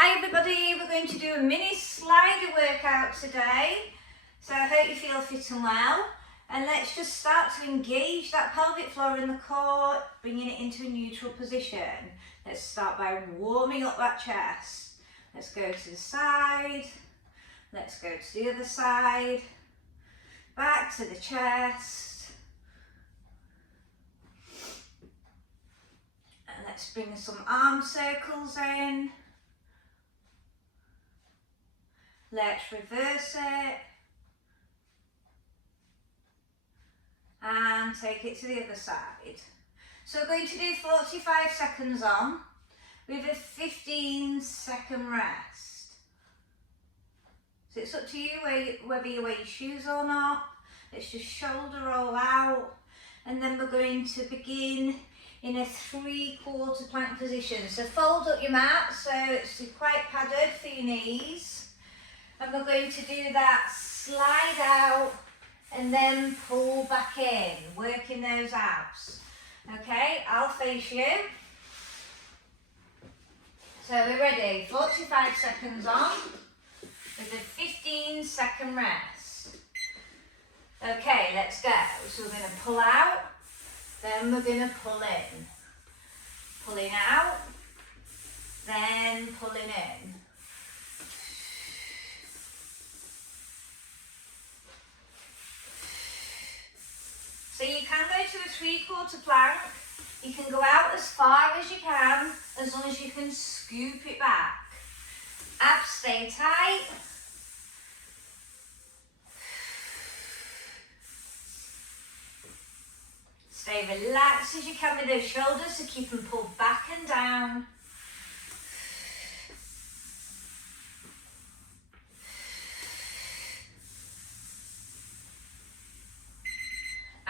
Hi everybody, we're going to do a mini slider workout today. So I hope you feel fit and well. And let's just start to engage that pelvic floor and the core, bringing it into a neutral position. Let's start by warming up that chest. Let's go to the side. Let's go to the other side. Back to the chest. And let's bring some arm circles in. Let's reverse it and take it to the other side. So we're going to do 45 seconds on with a 15-second rest. So it's up to you whether you wear your shoes or not. Let's just shoulder roll out, and then we're going to begin in a 3/4 plank position. So fold up your mat so it's quite padded for your knees. And we're going to do that slide out and then pull back in, working those abs. Okay, I'll face you. So we're ready, 45 seconds on with a 15-second rest. Okay, let's go. So we're going to pull out, then we're going to pull in. Pulling out, then pulling in. So you can go to a 3/4 plank. You can go out as far as you can, as long as you can scoop it back. Abs stay tight. Stay relaxed as you can with those shoulders, so keep them pulled back and down.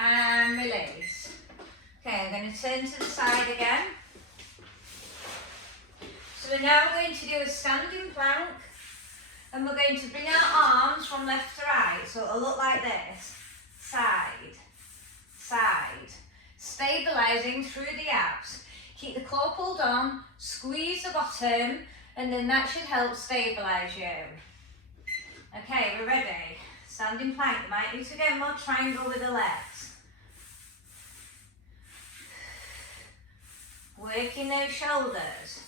And release. Okay, I'm going to turn to the side again. So we're now going to do a standing plank, and we're going to bring our arms from left to right. So it'll look like this. Side, side. Stabilising through the abs. Keep the core pulled on, squeeze the bottom, and then that should help stabilise you. Okay, we're ready. Standing plank. You might need to go more triangle with the legs. Working those shoulders,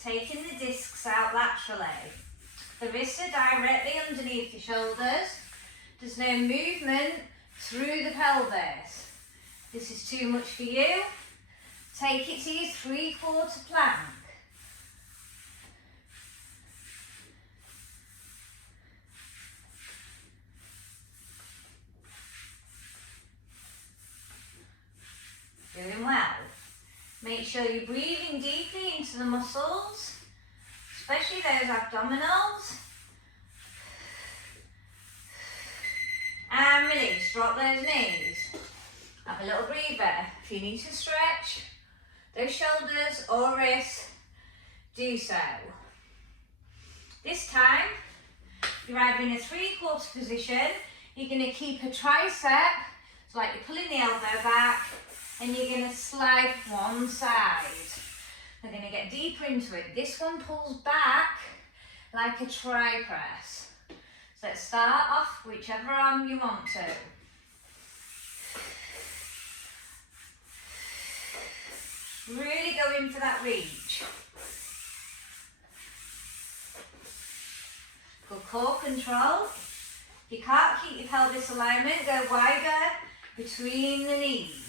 taking the discs out laterally. The wrists are directly underneath your shoulders. There's no movement through the pelvis. This is too much for you. Take it to your 3/4 plank. Doing well. Make sure you're breathing deeply into the muscles, especially those abdominals. And release, drop those knees. Have a little breather. If you need to stretch those shoulders or wrists, do so. This time, you're either in a 3/4 position, you're going to keep a tricep, so like you're pulling the elbow back, and you're going to slide one side. We're going to get deeper into it. This one pulls back like a tri-press. So let's start off whichever arm you want to. Really go in for that reach. Good core control. If you can't keep your pelvis alignment, go wider between the knees.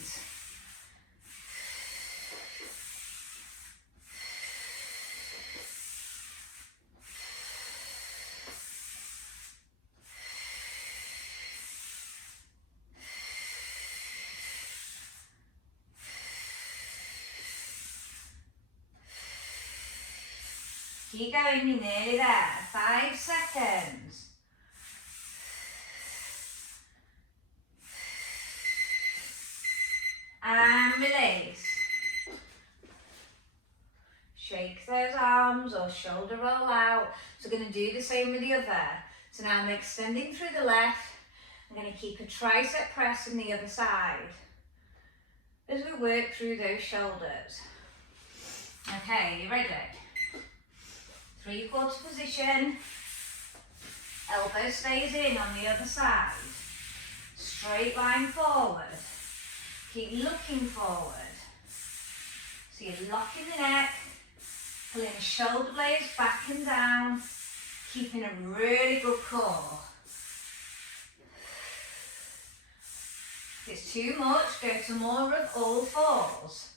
Keep going, you're nearly there. 5 seconds. And release. Shake those arms or shoulder roll out. So we're going to do the same with the other. So now I'm extending through the left. I'm going to keep a tricep press in the other side as we work through those shoulders. Okay, you ready? 3/4 position. Elbow stays in on the other side. Straight line forward. Keep looking forward. So you're locking the neck, pulling the shoulder blades back and down, keeping a really good core. If it's too much, go to more of all fours.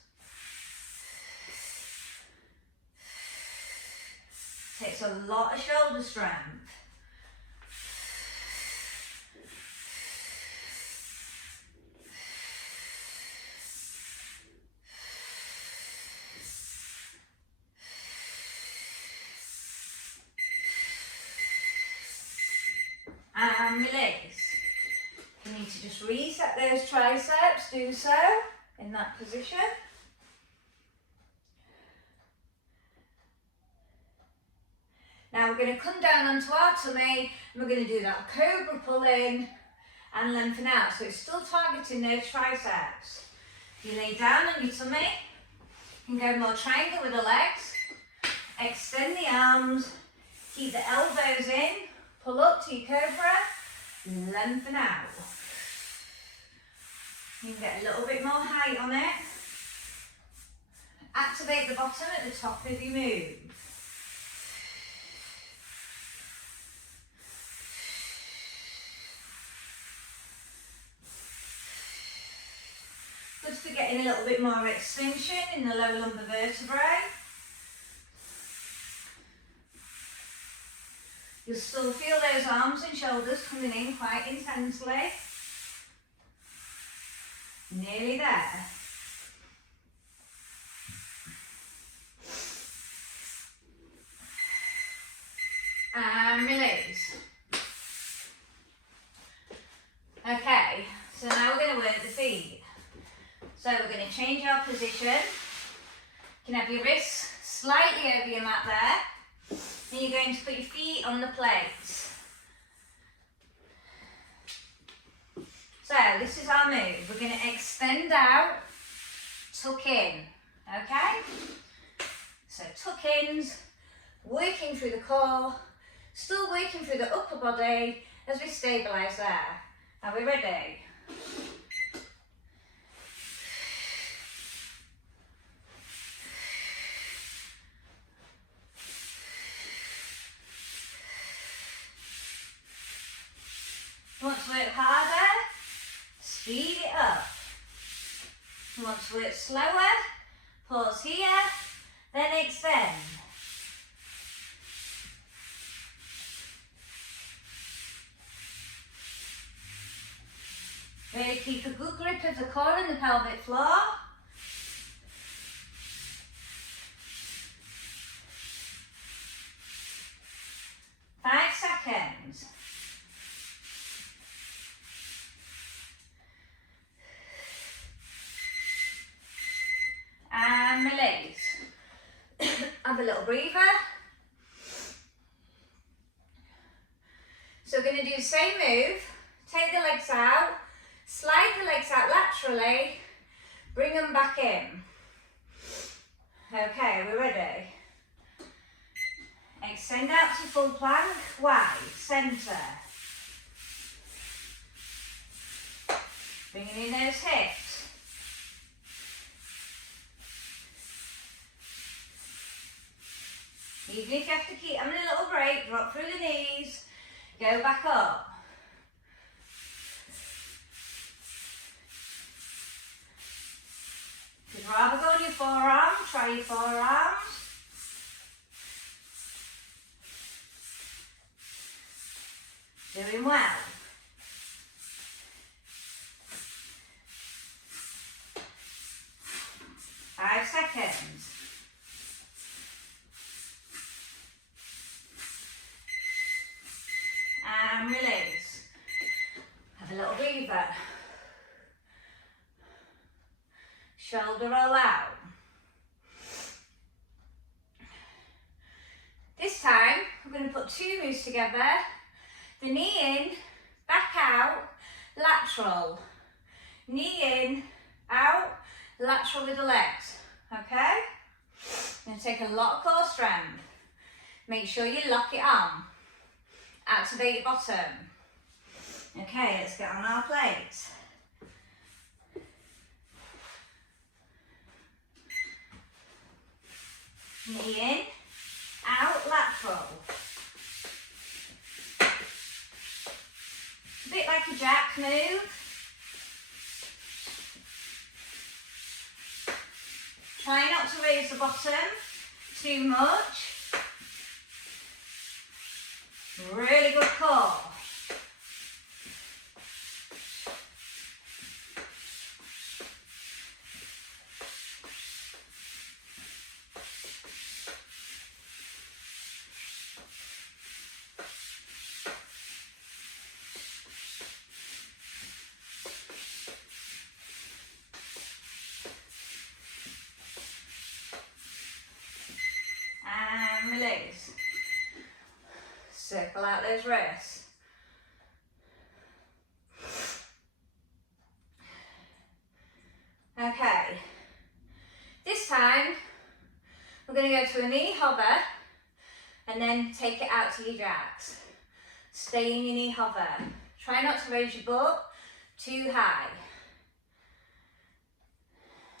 Takes a lot of shoulder strength. And release. You need to just reset those triceps, do so in that position. Now we're going to come down onto our tummy and we're going to do that cobra pull in and lengthen out. So it's still targeting those triceps. You lay down on your tummy, you can go more triangle with the legs, extend the arms, keep the elbows in, pull up to your cobra, lengthen out. You can get a little bit more height on it. Activate the bottom at the top of your move. Good for getting a little bit more extension in the lower lumbar vertebrae. You'll still feel those arms and shoulders coming in quite intensely. Nearly there. And release. Okay, so now we're going to work the feet. So we're going to change our position. You can have your wrists slightly over your mat there. And you're going to put your feet on the plates. So this is our move. We're going to extend out, tuck in, okay? So tuck ins, working through the core, still working through the upper body as we stabilise there. Are we ready? You want to work harder? Speed it up. You want to work slower? Pause here, then extend. Really keep a good grip of the core and the pelvic floor. Five seconds. And release. Have a little breather. So we're going to do the same move. Take the legs out, slide the legs out laterally, bring them back in. Okay, we're ready. Extend out to full plank, wide, centre. Bringing in those hips. Even if you have to keep having a little break, drop through the knees, go back up. If you'd rather go on your forearm, try your forearms. Doing well. Five seconds. And release. Have a little breather. Shoulder roll out. This time, we're going to put two moves together. The knee in, back out, lateral. Knee in, out, lateral with the legs. Okay? Going to take a lot of core strength. Make sure you lock it on. Activate your bottom. Okay, let's get on our plates. Knee in, out, lateral. A bit like a jack move. Try not to raise the bottom too much. Really good core. And release. Circle out those wrists. Okay, this time we're going to go to a knee hover and then take it out to your jacks. Stay in your knee hover. Try not to raise your butt too high.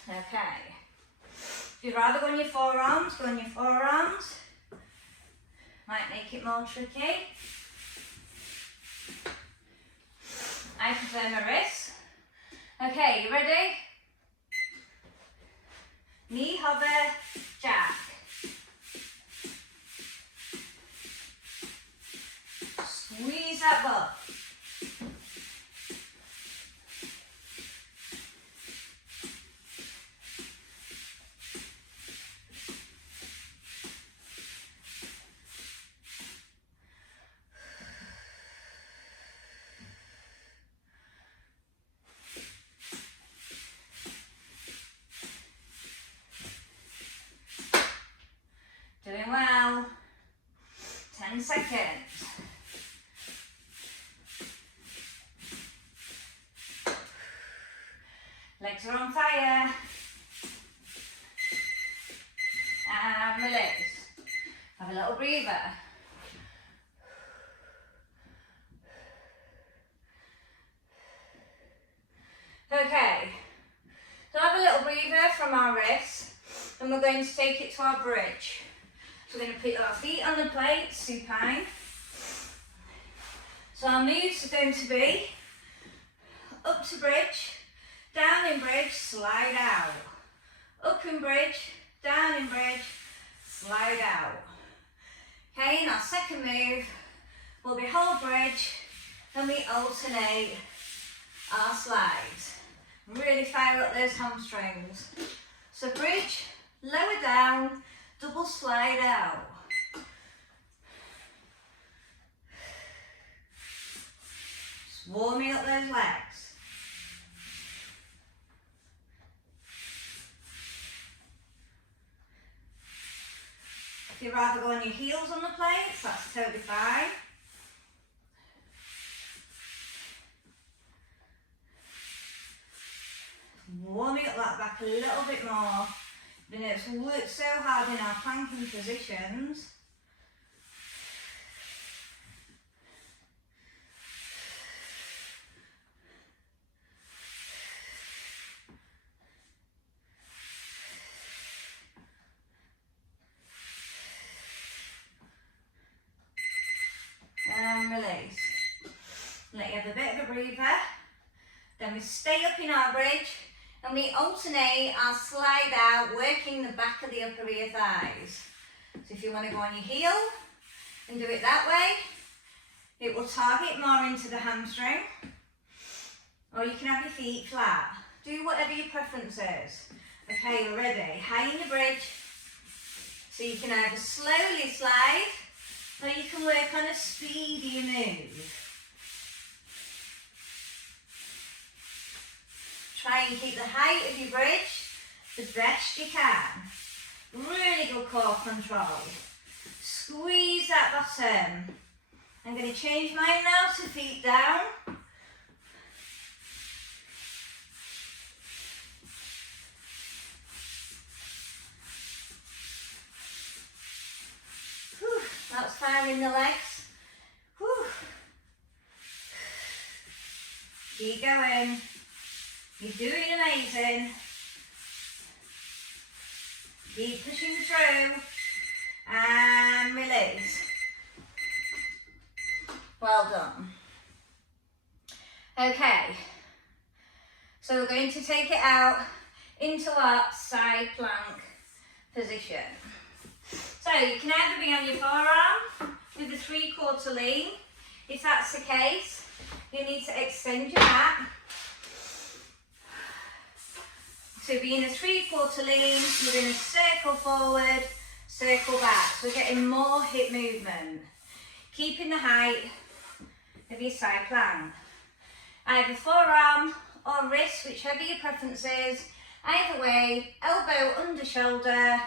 Okay. If you'd rather go on your forearms, go on your forearms. Might make it more tricky. I prefer my wrists. Okay, you ready? Knee hover, jack. Squeeze that butt. Doing well. 10 seconds. Legs are on fire. And release. Have a little breather. Okay. So have a little breather from our wrists, and we're going to take it to our bridge. So we're going to put our feet on the plate, supine. So our moves are going to be up to bridge, down in bridge, slide out. Up in bridge, down in bridge, slide out. Okay, and our second move will be hold bridge, then we alternate our slides. Really fire up those hamstrings. So bridge, lower down, double slide out. Just warming up those legs. If you'd rather go on your heels on the plates, that's totally fine. Warming up that back a little bit more. Been able to work so hard in our planking positions. And release. Let you have a bit of a breather. Then we stay up in our bridge. And we alternate our slide out, working the back of the upper rear thighs. So if you want to go on your heel and do it that way, it will target more into the hamstring. Or you can have your feet flat. Do whatever your preference is. Okay, you're ready. High in the bridge. So you can either slowly slide, or you can work on a speedier move. Try and keep the height of your bridge the best you can. Really good core control. Squeeze that bottom. I'm going to change mine now to feet down. Whew. firing the legs. Whew. Keep going. You're doing amazing. Keep pushing through. And release. Well done. Okay. So we're going to take it out into our side plank position. So you can either be on your forearm with a 3/4 lean. If that's the case, you need to extend your back. So be in a 3/4 lean, you're in a circle forward, circle back. So we're getting more hip movement. Keeping the height of your side plank. Either forearm or wrist, whichever your preference is. Either way, elbow under shoulder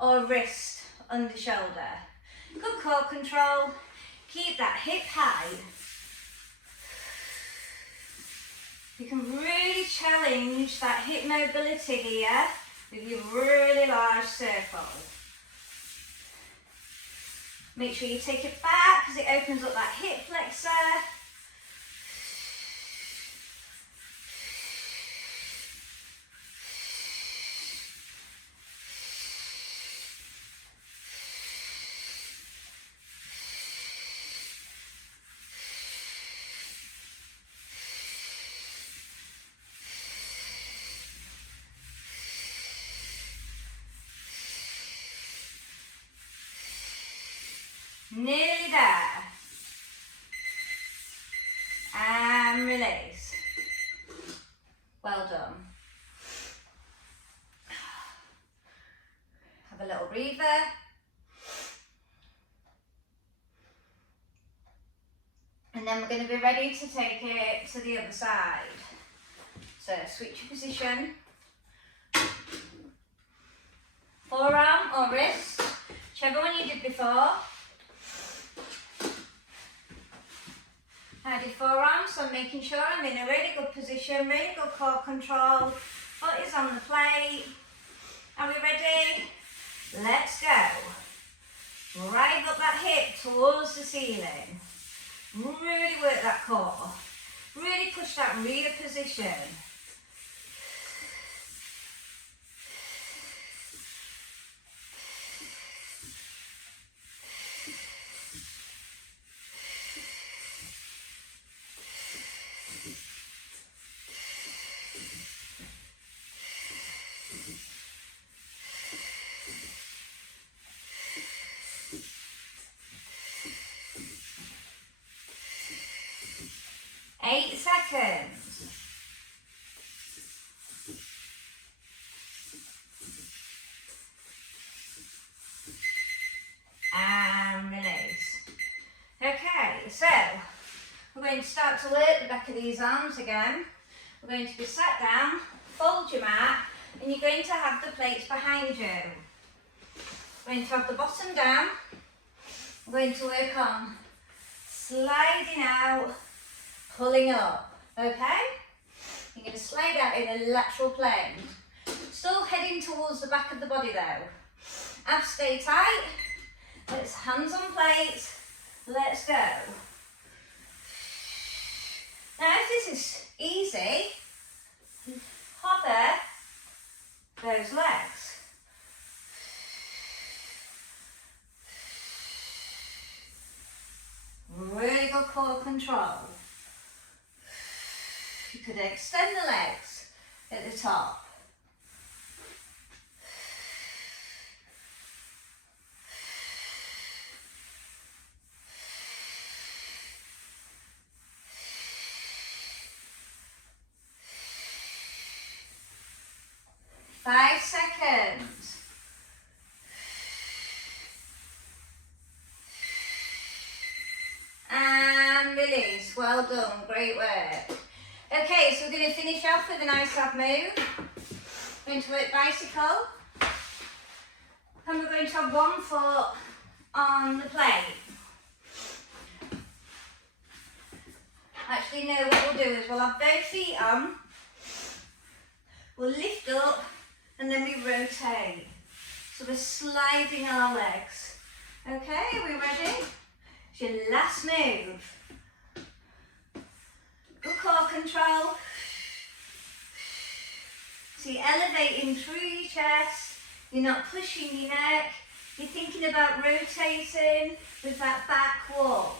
or wrist under shoulder. Good core control. Keep that hip high. You can really challenge that hip mobility here with your really large circle. Make sure you take it back because it opens up that hip flexor. Nearly there. And release. Well done. Have a little breather. And then we're going to be ready to take it to the other side. So switch your position. Forearm or wrist, whichever one you did before. I did forearm, so I'm making sure I'm in a really good position, really good core control. Foot is on the plate. Are we ready? Let's go. Drive up that hip towards the ceiling. Really work that core. Really push that rear position. Seconds. And release. Okay, so we're going to start to work the back of these arms again. We're going to be sat down, fold your mat, and you're going to have the plates behind you. We're going to have the bottom down. We're going to work on sliding out, pulling up. Okay? You're going to slide out in a lateral plane. Still heading towards the back of the body though. Abs stay tight. Let's hands on plates. Let's go. Now if this is easy, hover those legs. Really good core control. You could extend the legs at the top. Five seconds. And release. Well done. Great work. Okay, so we're going to finish off with a nice ab move. We're going to work bicycle. And we're going to have one foot on the plate. Actually, no, what we'll do is we'll have both feet on. We'll lift up and then we rotate. So we're sliding our legs. Okay, are we ready? It's your last move. Good core control. So you're elevating through your chest, you're not pushing your neck, you're thinking about rotating with that back wall.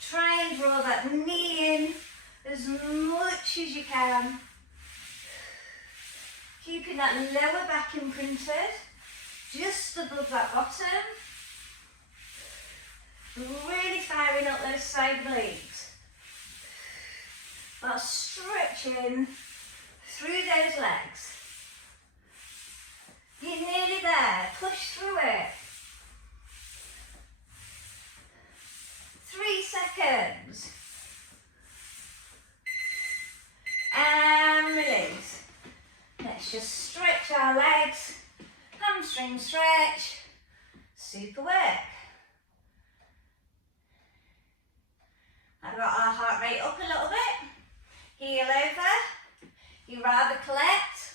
Try and draw that knee in as much as you can. Keeping that lower back imprinted, just above that bottom. Really firing up those side obliques. While stretching through those legs. You're nearly there, push through it. 3 seconds. And release. Let's just stretch our legs. Hamstring stretch. Super work. I've got our heart rate up a little bit. Heel over. You rather collect.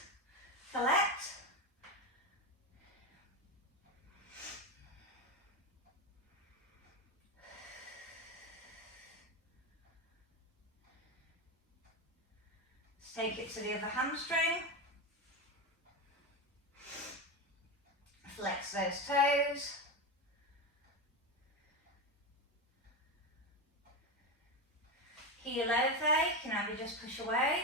Let's take it to the other hamstring. Flex those toes. Heel over, you can either just push away,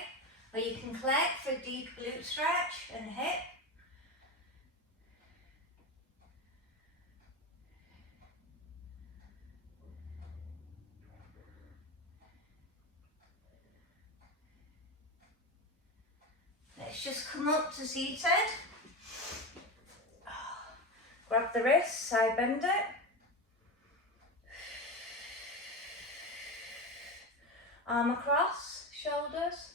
or you can collect for a deep glute stretch and hip. Let's just come up to seated. Grab the wrists, side bend it. Arm across, shoulders.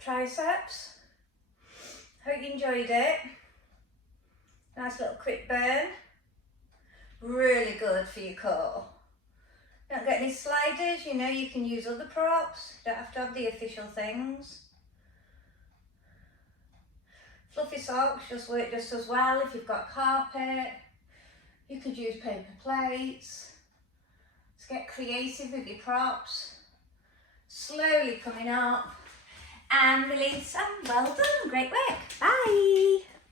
Triceps. Hope you enjoyed it. Nice little quick burn. Really good for your core. Don't get any sliders, you know, you can use other props. Don't have to have the official things. Fluffy socks just work just as well if you've got carpet. You could use paper plates. Let's get creative with your props. Slowly coming up and release, and well done, great work, bye.